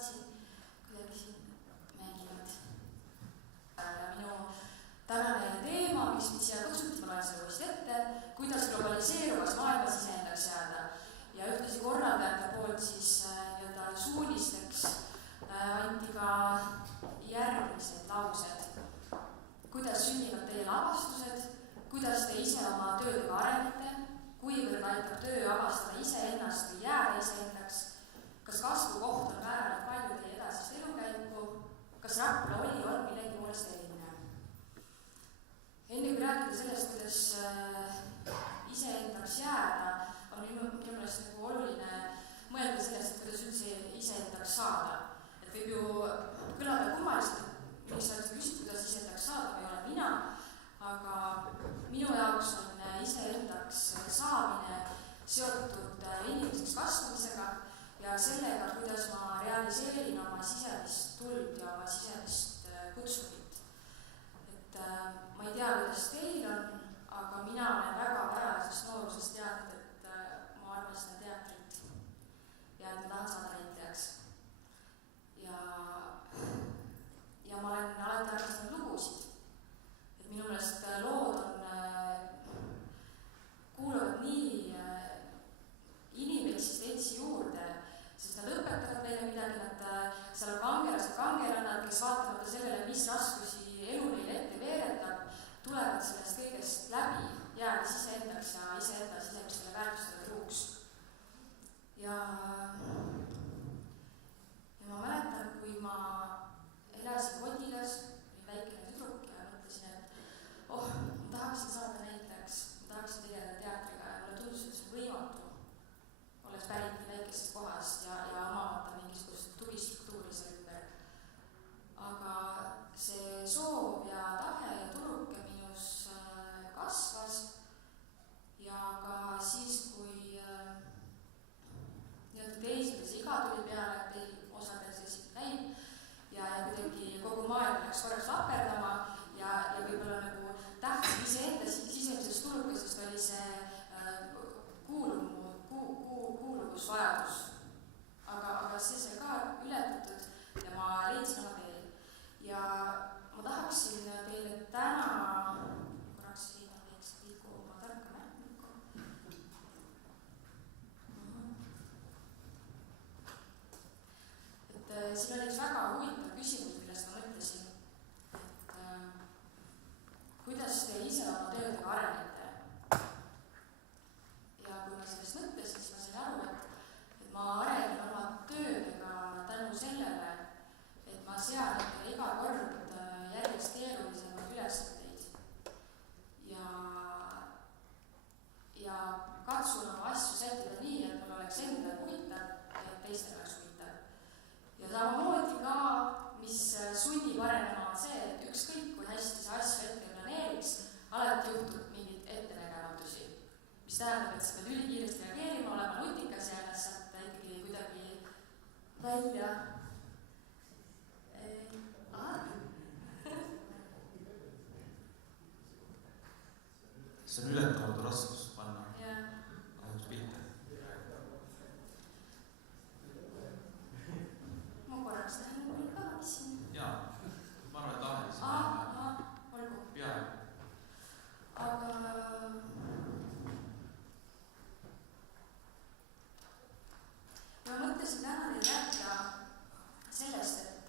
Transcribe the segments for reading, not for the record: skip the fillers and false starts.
siin kuidagi siin mängivad. Minu tänane teema, mis mind siia kutsuti, ma loen selle uuesti ette, kuidas globaliseeruvas maailmas iseendaks jääda. Ja ühtlasi korraldajate poolt siis suunisteks anti ka järgmised laused. Kuidas sünnivad teie lavastused, kuidas te ise oma töödega arenete, kuivõrd aitab töö avastada iseennast või jääda iseendaks, kas kasvukoht on määranud palju teie edasist elukäiku, kas Rapla oli on millegi poolest eriline. Enne kui rääkida sellest, kuidas iseendaks jääda, on minu meelest nagu oluline mõelda sellest, kuidas üldse iseendaks saada. Et võib ju kõlada kummaliselt, mis oleks küsitud, kuidas iseendaks saada, või olen mina, aga minu jaoks on iseendaks saamine seotud inimeseks kasvamisega ja sellega, kuidas ma realiseerin oma sisemist tuld ja oma sisemist kutsumit. Et ma ei tea, kuidas teil on, aga mina olen väga varasest noorusest teadnud, et ma armastan teatrit ja et ma tahan saada näitlejaks. Ja ma olen alati armastanud lugusid. Et minu meelest lood on kuuluvad nii inimeksistentsi juurde, sest nad õpetavad meile midagi, seal on kangelased, kangelannad, kes vaatamata sellele, mis raskusi elu neile ette veeretab, tulevad sellest kõigest läbi, jäädes iseendaks ja iseenda sisemistele väärtustele truuks. Ja ma mäletan, kui ma elasin Kotilas, olin väikene tüdruk ja mõtlesin, et ma tahaksin saada näitlejaks, ma tahaksin tegeleda teatriga ja mulle tundus, et see on võimatu, olles pärit nii väikesest kohast ja omamata mingisugust tugistruktuuri seal ümber. Aga see soov ja tahe ja tuluke minus kasvas ja ka siis, kui teisele see iga tuli peale, teil osadel see siin käib ja kuidagi kogu maailm läks korraks laperdama ja võib-olla nagu tähtsam iseenda sisemisest tulukesest oli see kuuluvusvajadus. Aga see sai ka ületatud ja ma leidsin oma teel. Ja ma tahaksin teile täna, korraks liidan teeks liigu oma tarka märknikku. Et siin oli üks väga huvitav küsimus, millest ma mõtlesin, et kuidas te ise oma töödega arenete. Ja kui ma sellest mõtlesin, siis ma sain aru, et ma arenen oma töödega tänu sellele, et ma sean iga kord järjest keerulisemaid ülesandeid ja katsun oma asju sättida nii, et mul oleks endale huvitav ja teistel oleks huvitav. Ja samamoodi ka, mis sunnib arenema on see, et ükskõik kui hästi see asju ette planeeriks, alati juhtub mingid ettenägematusi, mis tähendab, et sa pead ülikiiresti reageerima, olema nutikas ja ennast sealt ikkagi kuidagi välja. See on ületamatu raskus panna kahjuks pilte. Ma korraks lähen või ka siin. Jaa, ma arvan, et ahelisin. Olgu. Peaaegu. Aga ma mõtlesin täna teil rääkida sellest, et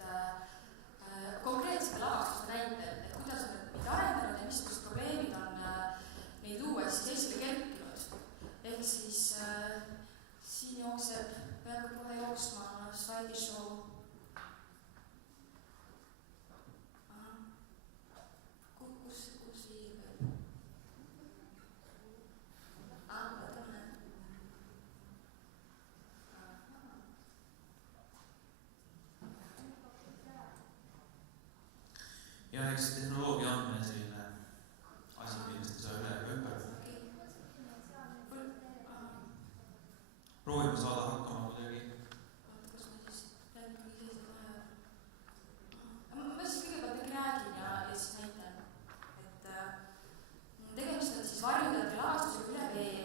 konkreetsete lavastuste näitel, et kuidas on neid arendanud ja missugused probleemid on neid uues siis esile kerkinud. Ehk siis siin jookseb, peaaegu kohe jooksma slaidishow. Kus viib? Ma tunnen. Ja eks tehnoloogia on meil selline asi, millest ei saa üle ümber. Proovime saada hakkama kuidagi. Kas ma siis räägin seisab vahe? Ma siis kõigepealt räägin ja siis näitan. Et tegemist on siis varjuteatri lavastusega üle vee.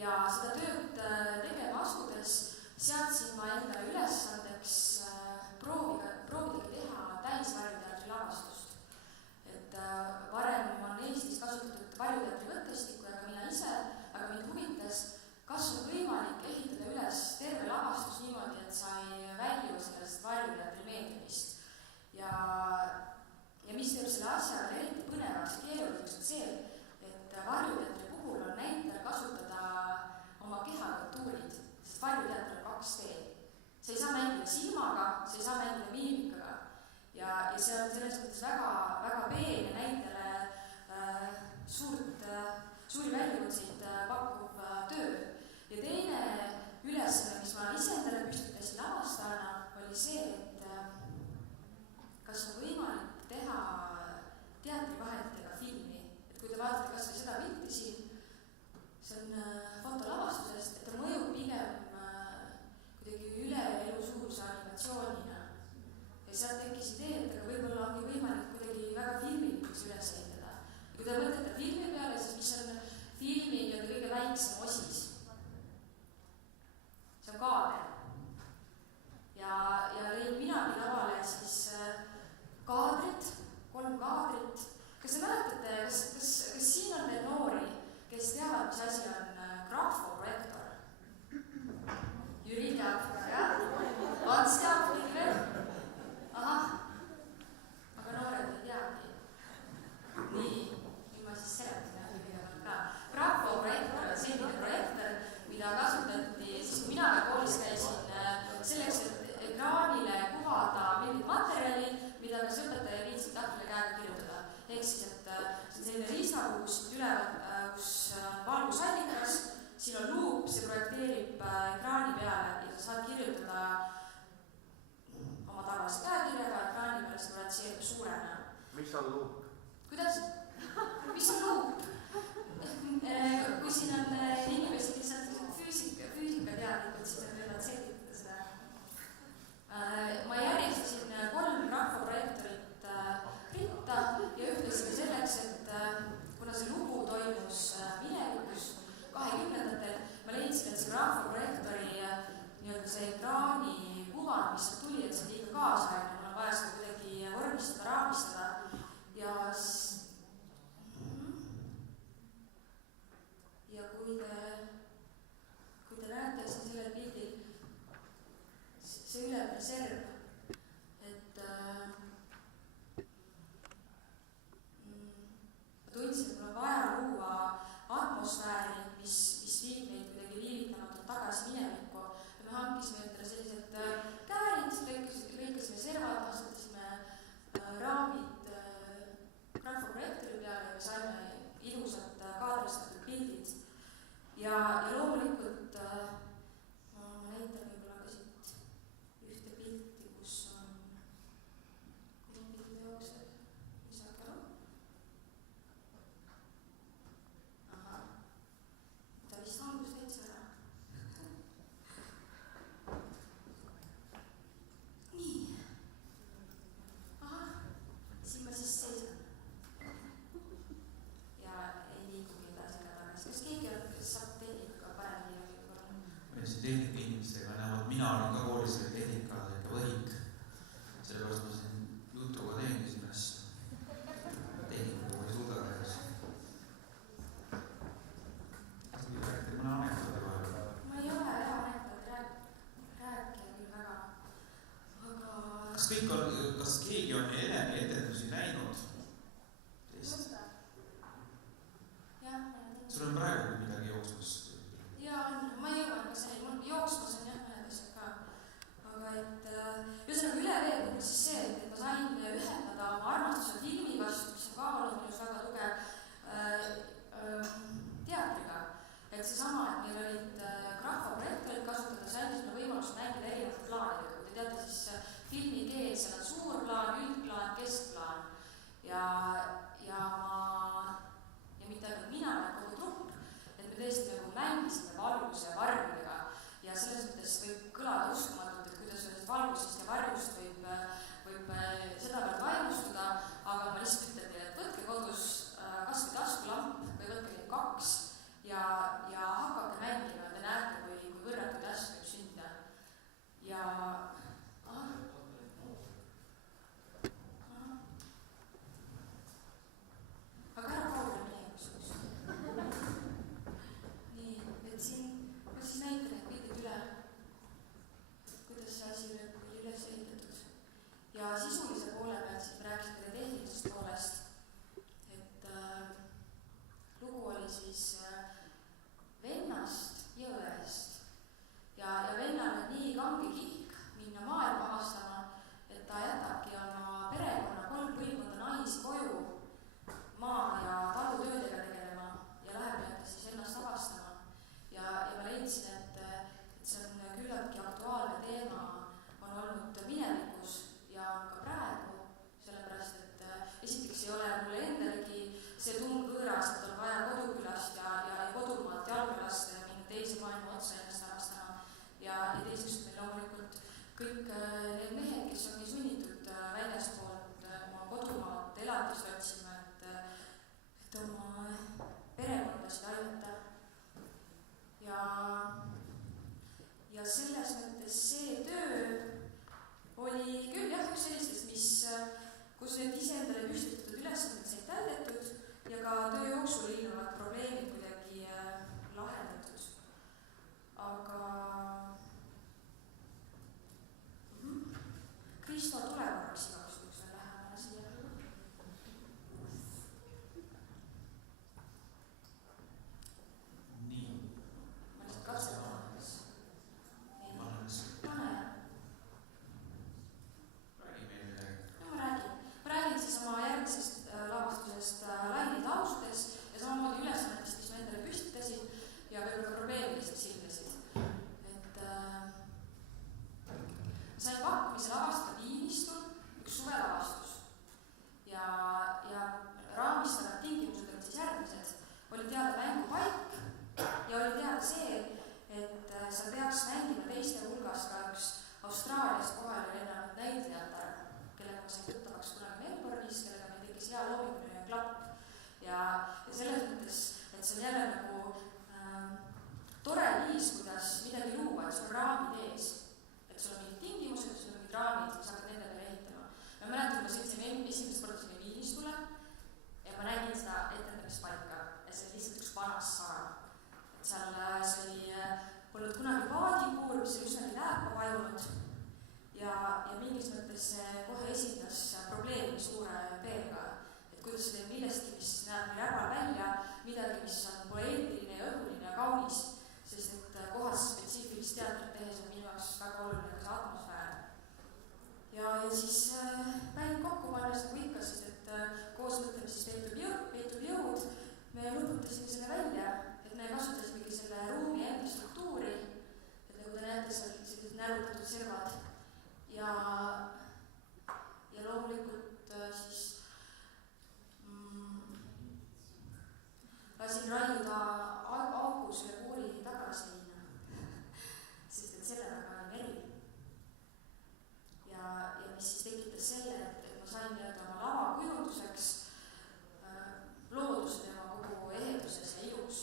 Ja seda tööd tegema asudes seadsin ma endale ülesandeks silmaga, sa ei saa mängida miimikaga. Ja see on selles mõttes väga peen ja näitele suuri väljakutseid pakkuv töö. Ja teine ülesanne, mis ma iseendale püstitasin lavastajana, oli see, et kas on võimalik teha teatrivahenditega filmi. Et kui te vaatate kas või seda pilti siin, see on fotolavastusest, et ta mõjub pigem kuidagi üle elusuuruse animatsioonina. Ja sealt tekkis idee, et aga võib-olla ongi võimalik kuidagi väga filmilikuks üles ehitada. Ja kui te mõtlete filmi peale, siis mis on filmi kõige väiksem osis? See on kaader. Ja lõin minagi lavale siis kaadrit, 3 kaadrit. Kas te mäletate, kas siin on veel noori, kes teavad, mis asi on grafoprojektor? Jüri teab, jah? Ants teab mingi veel? Ahah, aga noored ei teagi. Nii, nüüd ma siis seletan kõigepealt ka. Grafoprojektor on selline projektor, mida kasutati siis, kui mina veel koolis käisin, selleks, et ekraanile kuvada mingit materjali, mida kas õpetaja viitsid tahvlile käega kirjutada. Ehk siis, et see on selline riistapuu, kus üleval, kus on valgusallikas, siin on luup, see projekteerib ekraani peale ja sa saad kirjutada oma tavalise käekirjaga ekraani peale, see projitseerib suurena. Mis on luup? Kuidas? Mis on luup? Kui siin on inimesed, kes on füüsikateadlikud, siis nad võivad selgitada seda. Ma järjestasin 3 grafoprojektorit ritta ja ühtlesime selleks, et kuna see lugu toimus minevikus 20-ndatel, ma leidsin, et see grafoprojektori see ekraani kuvand, mis tuli, et see on liiga kaasaegne, mul on vaja seda kuidagi vormistada, raamistada ja kui te näete siin sellel pildil see ülemine serv, et ma tundsin, et mul on vaja luua atmosfääri, mis viib meid kuidagi viivitamatult tagasi minevikku. Ja me hankisime endale sellised käärid, lõikasime servad, asetasime raamid grafoprojektori peale ja me saime ilusad kaadristatud pildid. Ja loomulikult ma näitan võib-olla ka siit ühte pilti, kus on pildi jookseb. Lisake aru. Ahah, ta vist hangus täitsa ära. Nii. Ahah, siin ma siis seisan. Ja ei liigugi edasi ega tagasi. Kas keegi saab tehnikaga paremini võib-olla? Meil siin tehnika inimestega näevad, mina olen ka koolis tehnika ikka võhik. Sellepärast ma siin jutuga teengi siin asja. Tehnikaga ei suuda tehes. Kas te räägite mõne anekdoodi vahel? Ma ei ole hea anekdoodi rääkija küll väga. Aga Kas keegi on etendusi näinud? Teist? jah, Sul on praegu midagi jooksmas? jaa, ma ei jõua, aga see mul jooksmas on jah mõned asjad ka. Aga ühesõnaga üle veel siis see, et ma sain ühendada oma armastuse filmi vastu, mis on ka olnud minus väga tugev teatriga. Et seesama, et meil olid grafoprojektorid kasutada, see andis mulle võimalust mängida erinevate plaanidega. Kui te teate, siis filmi keel, seal on suur plaan, üldplaan, keskplaan. need mehed, kes ongi sunnitud väljaspoolt oma kodumaad elatist otsima, et oma perekondasid aidata. Ja selles mõttes see töö oli küll jah, üks sellistest, kus need iseendale püstitatud ülesanded said täidetud ja ka töö jooksul ilmuvad probleemid kuidagi lahendatud. Aga Kristo tule korraks igaks juhuks veel lähemale siia. Nii. Ma lihtsalt katsetan. Pane jah. Räägi meil midagi. Ma räägin siis oma järgmisest lavastusest Laini taustes ja samamoodi ülesannetest, mis ma endale püstitasin ja võib-olla ka probleemidest, mis ilmnesid. Sain pakkumise lavastada Viinistul üks suvelavastus ja raamistavad tingimused olid siis järgmised. Oli teada mängupaik ja oli teada see, et sa peaks mängima teiste hulgas ka üks Austraaliast kohale lennanud näitlejatar, kellega ma sain tuttavaks kunagi Melbourne'is, kellega meil tekkis hea loominguline klapp ja selles mõttes, et see on jälle nagu tore viis, kuidas midagi luua, et sul on raamid ees. Et sul on mingid tingimused, sul on mingid raamid, sa hakkad nende peale ehitama. Ma mäletan, ma sõitsin esimest korda sinna Viinistule ja ma nägin seda etendamispaika ja see oli lihtsalt üks vanas saar. Et seal see oli olnud kunagi paadipuur, mis oli üsnagi lääpa vajunud ja mingis mõttes see kohe esindas probleemi suure peega, et kuidas see teeb millestki, mis näeb nii räbal välja, midagi, mis on poeetiline ja õhuline ja kaunis, sest et kohas spetsiifilist teatrit tehes on minu jaoks väga oluline ka see atmosfäär. Ja siis päin kokku pannes nagu ikka, sest et koos mõtlemises peitub jõud, me lõputasime selle välja, et me kasutasimegi selle ruumi enda struktuuri, et nagu te näete seal sellised närutatud servad ja loomulikult siis lasin raiuda augus üle kuuri tagaseina, sest et selle taga oli meri. Ja mis siis tekitas selle, et ma sain oma lava kujunduseks looduse tema kogu eheduses ja ilus.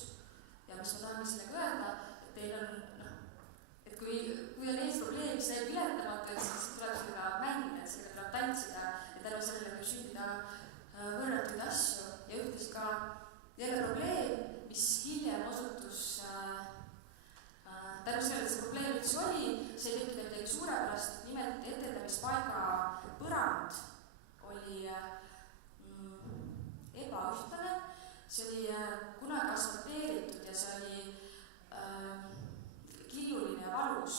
Ja mis ma tahangi sellega öelda, et teil on, et kui on ees probleem, mis näib ületamatu, et siis tuleb sellega mängida, et sellega tuleb tantsida ja tänu sellele võib sündida võrratuid asju ja ühtlasi ka jälle probleem, mis hiljem osutus tänu sellele, et see probleem üldse oli, see ei teinud midagi suurepärast, nimelt etendamispaiga põrand oli ebaühtlane, see oli kunagi asfalteeritud ja see oli killuline ja valus.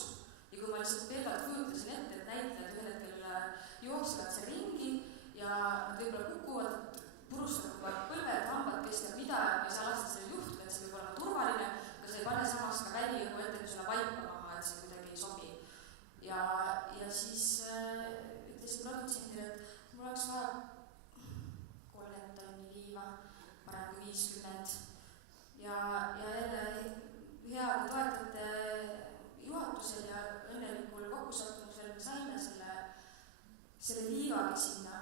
Ja kui ma lihtsalt pelgalt kujutlesin ette, et näitlejad ühel hetkel jooksevad seal ringi ja nad võib-olla kukuvad, purustavad põlved, hambad, kes teab mida ja ma ei saa lasta sellel juhtuda, et see võib olla turvaline, aga see ei pane samas ka väliõhu etendusele vaipa maha, et see kuidagi ei sobi. Ja siis ütlesin produtsendile, et mul oleks vaja 30 tonni liiva, parem kui 50. Ja jälle hea toetajate juhatusel ja õnnelikul kokkusattumusel me saime selle liivagi sinna,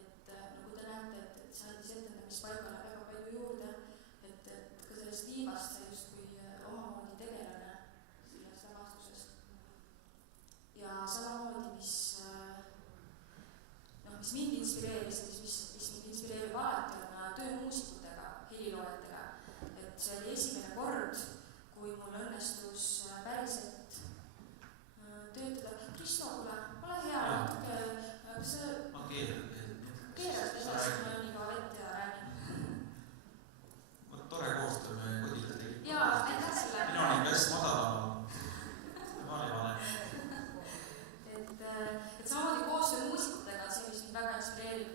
et nagu te näete, et sai siis etendamispaigale väga palju juurde, et ka sellest liivast sai justkui omamoodi tegelane selles lavastuses. Ja samamoodi, mis mind inspireeris, mis mind inspireerib alati, on töö muusikutega, heliloojatega. Et see oli esimene kord, kui mul õnnestus päriselt töötada. Kristo, ole hea, natuke, kas sa ma keeran edasi, ma nii kaua vett ja räägin. Tore koostöö me kodile tegime. Jaa, aitäh selle. Mina olin hästi madalama. Ma olin vanem. Et samamoodi koostöö muusikutega on see, mis mind väga inspireerib.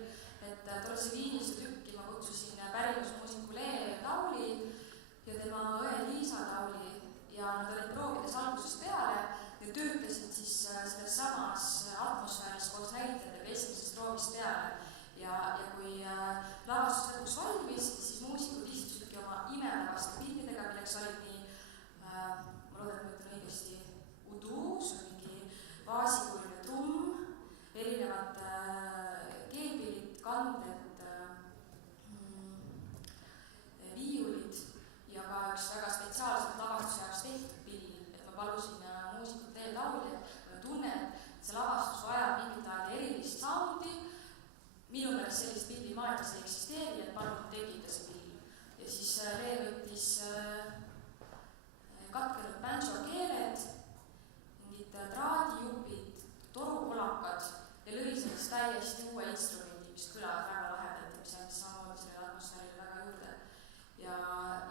Et tollesse Viinisse tükki ma kutsusin pärimusmuusiku Lee Tauli ja tema õe Liisa Tauli ja nad olid proovides algusest peale ja töötasid siis selles samas atmosfääris koos näitajatega esimesest proovist peale. Ja kui lavastus lõpuks valmis, siis muusikud istusidki oma imelavaste pilvidega, milleks olid nii, ma loodan, et ma ütlen õigesti, udu, see on mingi vaasikuline trumm, vajab mingit laadi erilist soundi. Minu meelest sellist pilli maailmas ei eksisteeri, et palun tegite see pill. Ja siis Lee võttis katkenud banjo keeled, mingid traadijupid, torukolakad ja lõi sellest täiesti uue instrumendi, mis kõlavad väga lahedalt ja mis andis samamoodi sellele atmosfäärile väga juurde. Ja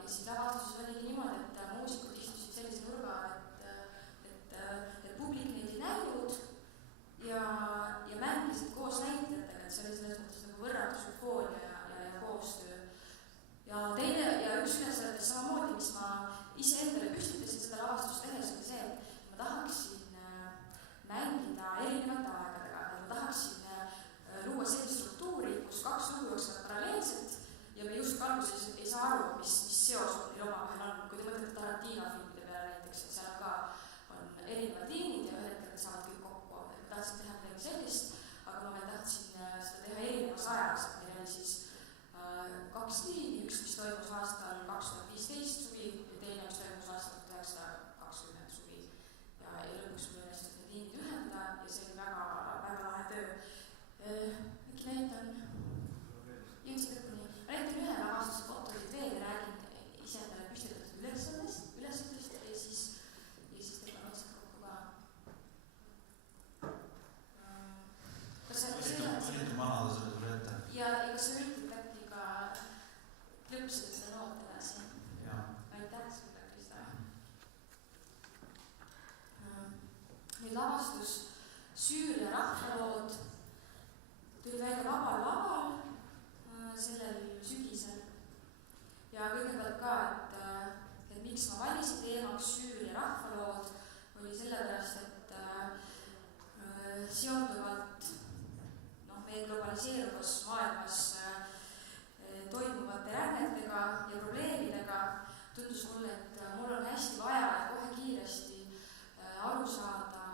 siis lavastuses oligi niimoodi, et muusikud istusid sellise nurga, et publik neid ei näinud ja mängisid koos näitlejatega, et see oli selles mõttes nagu võrratu sümfoonia ja koostöö. Ja üks ülesandest samamoodi, mis ma ise endale püstitasin seda lavastust tehes, oli see, et ma tahaksin mängida erinevate aegadega. Ma tahaksin luua sellist struktuuri, kus kaks lugu jooksevad paralleelselt ja me just alguses ei saa aru, mis seos neil omavahel on. Kui te mõtlete Tarantino filmide peale näiteks, et seal on erinevad liinid ja ühel hetkel need saavad kõik kokku. Ma tahtsin teha midagi sellist, aga ma veel tahtsin seda teha erinevas ajas. Meil oli siis kaks liini, üks, mis toimus aastal 2015 suvi ja teine, mis toimus aastal 1920 suvi. Ja lõpuks mul õnnestus need liinid ühendada ja see oli väga, väga lahe töö. Äkki näitan jõudsin lõpuni. Näitan ühe lavastuse fotosid veel ja räägin ise endale püstitatud ülesandest ja siis teevad otsad kokku ka. Kas sa üritab manada selle sulle ette? Ja kas sa üritad äkki ka lõpsida seda noot edasi? Aitäh sulle, Krista. Nüüd lavastus Süüria rahvalood tuli välja Vabal laval sellel sügisel. Ja kõigepealt ka, et miks ma valisin teemaks Süüria rahvalood, oli sellepärast, et seonduvalt meie globaliseeruvas maailmas toimuvate rännetega ja probleemidega tundus mulle, et mul on hästi vaja ja kohe kiiresti aru saada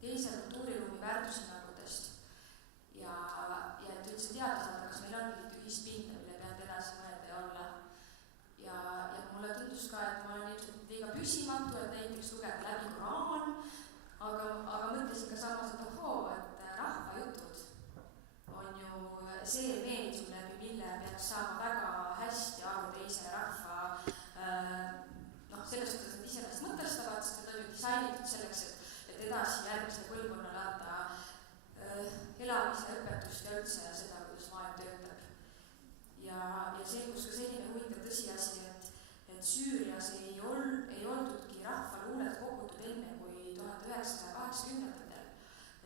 teise kultuuriruumi väärtushinnangutest ja et üldse teada saada, kas meil on mingit ühispinda, mille pealt edasi mõelda ja olla. Ja mulle tundus ka, et ma olen ilmselt liiga püsimatu, et näiteks lugeda läbi Koraan, aga mõtlesin ka samas, et et rahvajutud on ju see meedium, läbi mille peaks saama väga hästi aru teise rahva selles suhtes, et iseenesest mõtestavad, sest need on ju disainitud selleks, et edasi järgmisele põlvkonnale anda elamise õpetust ja üldse seda, kuidas maailm töötab. Ja selgus ka selline huvitav tõsiasi, et Süürias ei oldudki rahvaluulet kogutud enne kui 1980-ndatel.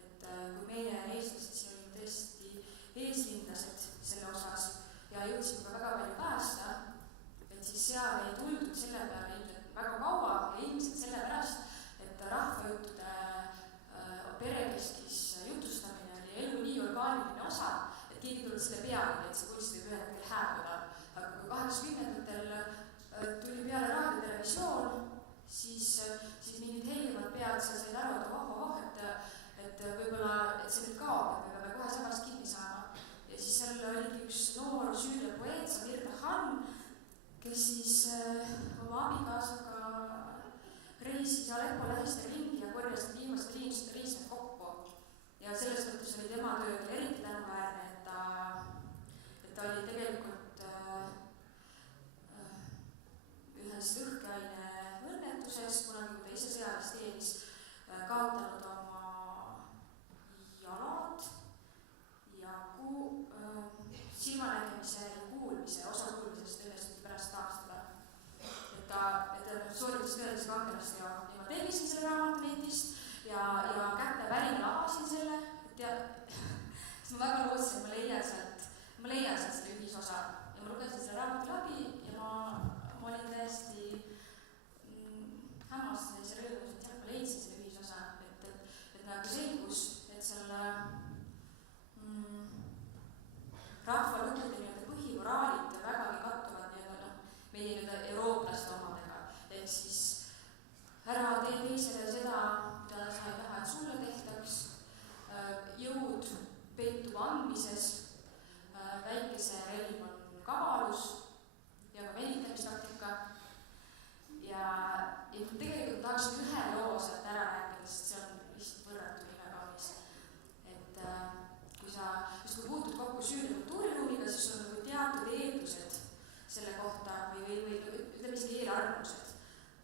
Et kui meie eestlased siin olime tõesti eeslinlased selle osas ja jõudsime ka väga palju päästa, et siis seal ei tuldud selle peale ilmselt väga kaua ja ilmselt sellepärast, et rahvajuttude perekeskis jutustamine oli elu nii orgaaniline osa, et keegi tulnud selle peale, et see kunst võib ühel hetkel hääbuda. Aga kui 80-ndatel tuli peale raadiotelevisioon, siis mingid helgemad pead seal said aru, et võib-olla see nüüd kaob, et me peame kohe samast kinni saama. Ja siis seal oligi üks noor Süüria poeet, Samir Tahan, kes siis oma abikaasaga reisis Aleppo lähiste ringi ja korjas viimaste riismed kokku. Ja selles mõttes oli tema töö eriti tänuväärne, et ta oli tegelikult ühes lõhkeaine õnnetuses, kunagi kui ta ise sõjaväes teenis, kaotanud oma jalad ja silmanägemise ja kuulmise, osa kuulmisest õnnestuti pärast taastada. Et ta sooritas tõelise kangelast ja ma tellisin selle raamatu netist ja kätte värina avasin selle, sest ma väga lootsin, et ma leian sealt selle ühisosa ja ma lugesin selle raamatu läbi ja ma olin täiesti hämmastunud ja rõõmus, et ma leidsin selle ühisosa, et nagu selgus, et selle rahvalugude põhimoraalid vägagi kattuvad meie eurooplaste omadega. Ehk siis ära tee teisele seda, mida sa ei taha, et sulle tehtaks. Jõud peitub andmises, väikese relv on kavalus ja ka venitamistaktika. Ja tegelikult tahaksin ühe süüri kultuuriruumiga, siis on nagu teatud eeldused selle kohta või ütleme isegi eelarvamused.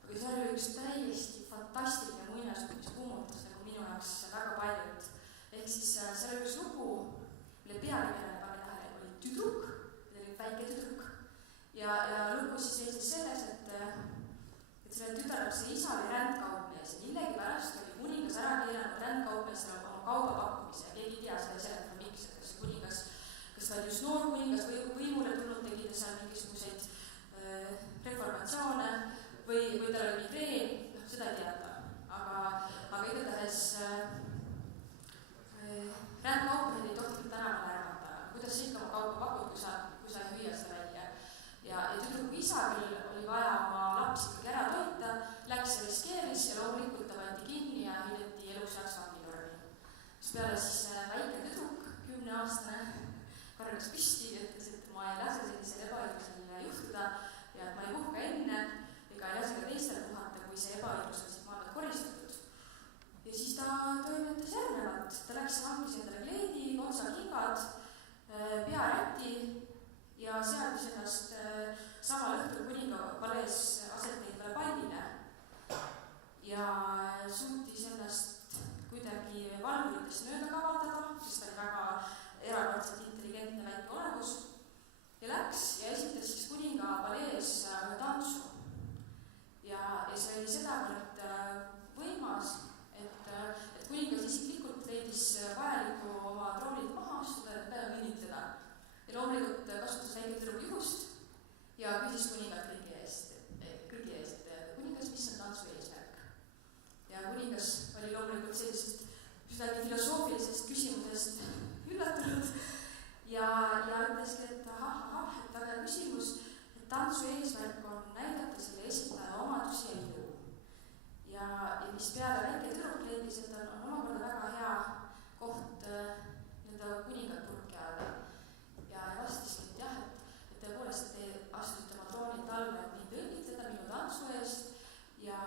Aga seal oli üks täiesti fantastiline muinasjutt, mis kummutas nagu minu jaoks väga paljud. Ehk siis seal oli üks lugu, mille pealkirjale pani tähele, oli tüdruk, oli väike tüdruk. Ja lugu siis seisnes selles, et selle tütarlapse isa oli rändkaupmees ja millegipärast oli kuningas ära keelanud rändkaupmeestele oma kauba pakkumise ja keegi ei tea seda seletada miks, et kas kuningas, kas ta oli just noor kuningas või võimule tulnud, tegi ta seal mingisuguseid reformatsioone või tal oli migreen, seda ei teata. Aga igatahes rändkaupmehed ei tohtinud tänavale ärmata. Kuidas sa ikka oma kaupa pakud, kui sa ei hüüa seda välja? Ja tüdruku isa, kellel oli vaja oma laps ikkagi ära toita, läks ja riskeeris ja loomulikult ta võeti kinni ja hiljuti elus läks vangitorni. Peale siis väike tüdruk, 10-aastane, kargas püsti ja ütles, et ma ei lase sellisel ebaõiglusel juhtuda ja et ma ei puhka enne ega ei lase ka teistel puhata, kui see ebaõiglus on siis maa pealt koristatud. Ja siis ta toimetas järgnevalt. Ta läks ja hankis endale kleidi, kontsakingad, pearäti ja seadis ennast samal õhtul kuninga palees aset leidvale pallile ja suutis ennast kuidagi valvuritest mööda kavaldada, sest ta oli väga erakordselt intelligentne väike olevus ja läks ja esitas siis kuninga palees tantsu. Ja see oli sedavõrd võimas, et kuningas isiklikult leidis vajaliku oma troonilt maha astuda ja peale õnnitleda. Ja loomulikult kasutas väike tüdruk juhust ja küsis kuningalt kõigi eest, kuningas, mis on tantsu eesmärk? Ja kuningas oli loomulikult sellisest filosoofilisest küsimusest üllatunud ja ütleski, et ahah, et väga küsimus, et tantsu eesmärk on näidata selle esitaja omadusi ja ilu. Ja mis peale väike tüdruk leidis, et on omakorda väga hea koht kuningat purki ajada. Ja vastaski, et jah, et tõepoolest te astusite oma troonilt alla, et mind õnnitleda minu tantsu eest ja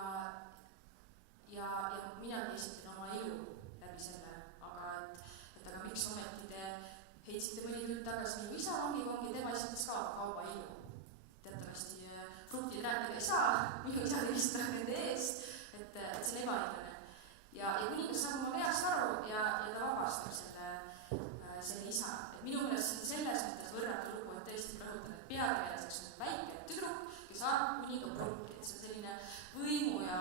minagi esitan oma ilu läbi selle, aga miks ometi te heitsite mõni tund tagasi minu isa vangikongi, tema esitas ka kauba ilu. Teatavasti fruktid rääkida ei saa, minu isa tegistab nende eest, et see on ebaõiglane. Ja kuningas saab oma veast aru ja ta vabastab selle isa. Et minu meelest on selles mõttes võrratu lugu, et tõesti rõhutan, et peategelaseks on väike tüdruk, kes saab kuninga purki. Et see on selline võimu ja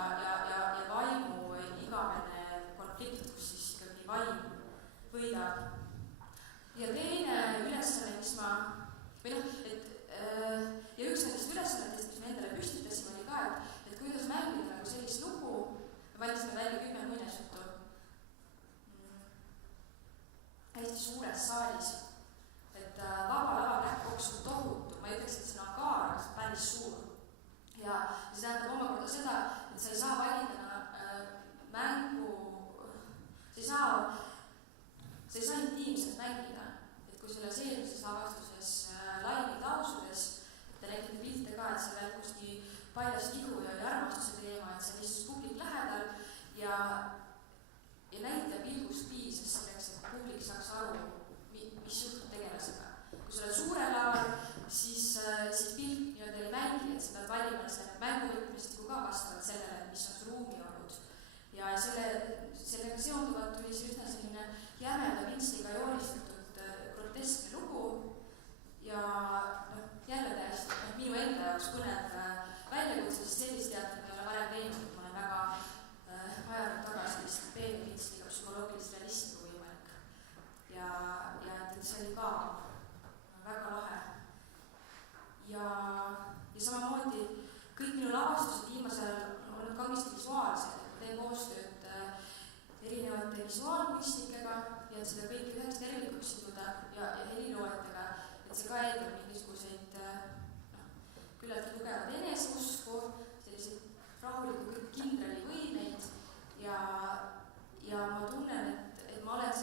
vaimu igavene konflikt, kus siis ikkagi vaim võidab. Ja teine ülesanne, mis ja üks nendest ülesannetest, mis me endale püstitasime, oli ka, et kuidas mängida nagu sellist lugu, me valisime välja 10 muinasjuttu hästi suures saalis, et vaba lava näkkoks on tohutu, ma ei ütleks, et see on angaar, aga see on päris suur. Ja see tähendab omakorda seda, et sa ei saa valida mängu, sa ei saa intiimselt mängida, et kui selles eelmises lavastuses laini tausudes, et te nägite pilte ka, et seal kuski paljas tigu ja oli armastuse teema, et seal istus publik lähedal ja näitleja pilgust piisas selleks, et publik saaks aru, mis juhtub tegelasega. Kui sa oled suurel laval, siis pilt nii-öelda ei mängi, et sa pead valima selle mänguvõtmestiku ka vastavalt sellele, mis on su ruumi olnud. Ja sellega seonduvalt tuli see üsna selline jämeda pintsliga joonistatud groteskne lugu ja jälle täiesti minu enda jaoks põnev väljakutse, sest sellist teatrit ma ei ole varem teinud, et ma olen väga ajanud tagasi lihtsalt peeni pintsliga psühholoogilist realismi kui võimalik. Ja et see oli ka väga lahe. Ja samamoodi kõik minu lavastused viimasel on olnud kangesti visuaalsed, et ma teen koostööd erinevate visuaalkunstnikega ja et seda kõike üheks tervikuks siduda ja heliloojatega, et see ka eeldab mingisuguseid küllaltki tugevad eneseusku, selliseid rahuliku kindrali võimeid ja ma tunnen, et ma olen